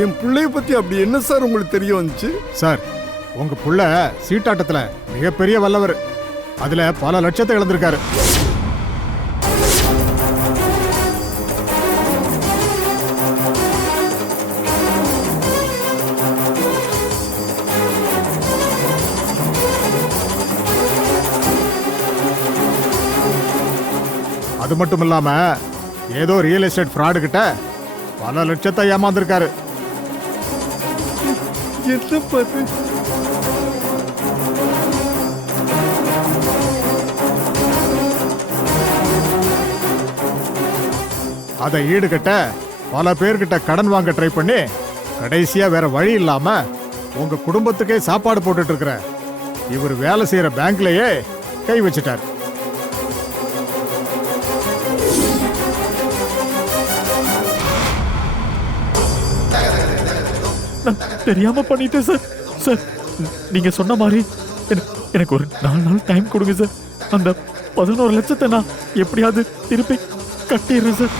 என் பிள்ளைய பத்தி அப்படி என்ன சார் உங்களுக்கு தெரிய வந்துச்சு? சார், உங்க புள்ள சீட்டாட்டத்துல மிகப்பெரிய வல்லவர். அதுல பல லட்சத்தை இழந்திருக்காரு. அது மட்டும் இல்லாம ஏதோ ரியல் எஸ்டேட் ஃப்ராடு கிட்ட பல லட்சத்தை ஏமாந்திருக்காரு. என்ன பாத்து அதை ஈடுகட்ட பல பேர்கிட்ட கடன் வாங்க ட்ரை பண்ணி கடைசியா வேற வழி இல்லாம உங்க குடும்பத்துக்கே சாப்பாடு போட்டுட்டு இருக்கிற இவர் வேலை செய்யற பேங்க்லயே கை வச்சிட்டார். தெரியாம பண்ணிட்டேன் சார். சார், நீங்க சொன்ன மாதிரி எனக்கு ஒரு 4 நாள் டைம் கொடுங்க சார். அந்த 11 லட்சத்தை நான் எப்படியாவது திருப்பி கட்டிடுறேன் சார்.